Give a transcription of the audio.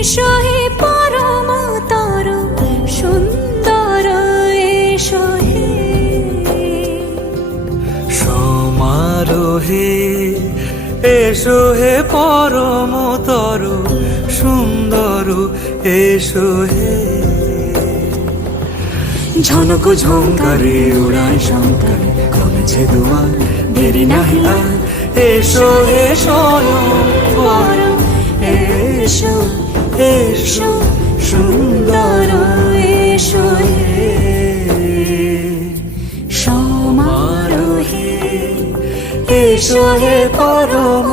এসো হে পরমতর সুন্দর এসো হে সমারোহে এসো হে পরমতর সুন্দর এসো হে ঝনক ঝঙ্কারে উড়ায় শঙ্কার কমেছে দুয়ার দেরি নাহি আর এসো হে স্বয়ং এসো এসো সুন্দর এসো হে সমারোহে এসো হে পরম